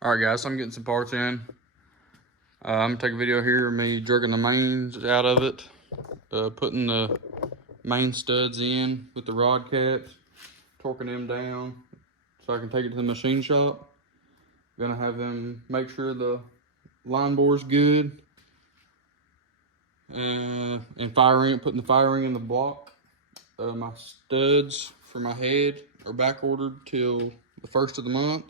Alright guys, so I'm getting some parts in. I'm gonna take a video here of me jerking the mains out of it, putting the main studs in with the rod caps, torquing them down so I can take it to the machine shop. Gonna have them make sure the line bore's good, and putting the fire ring in the block. My studs for my head are back ordered till the first of the month.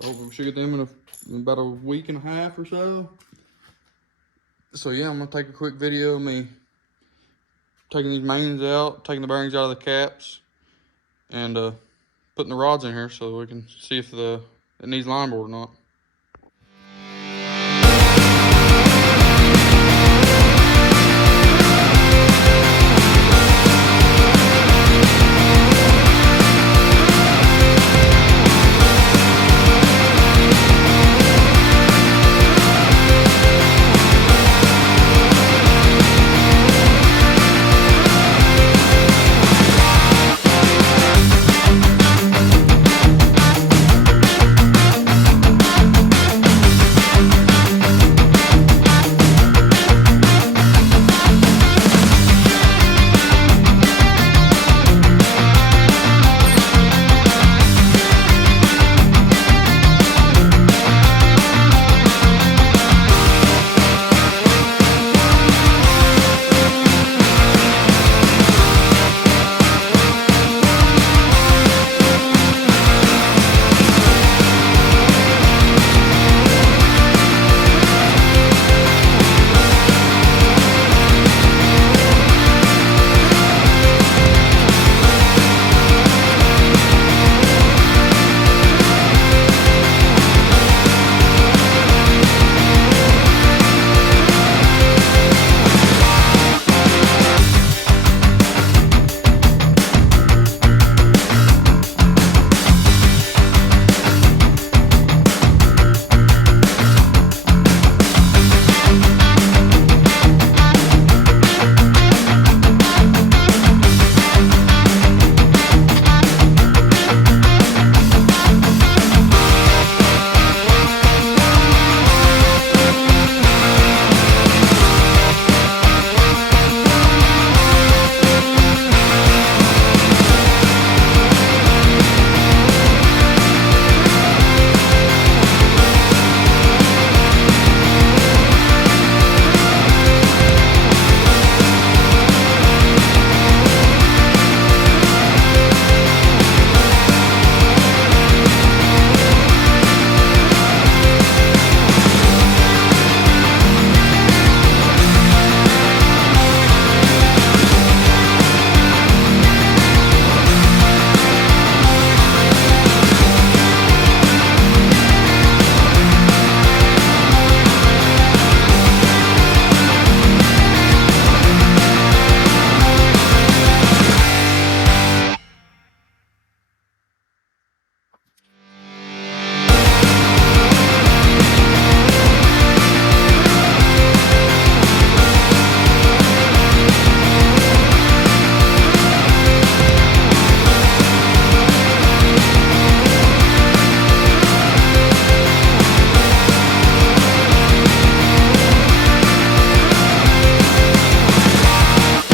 So hopefully we should get them in about a week and a half or so. So yeah, I'm gonna take a quick video of me taking these mains out, taking the bearings out of the caps, and putting the rods in here so we can see if it needs line board or not.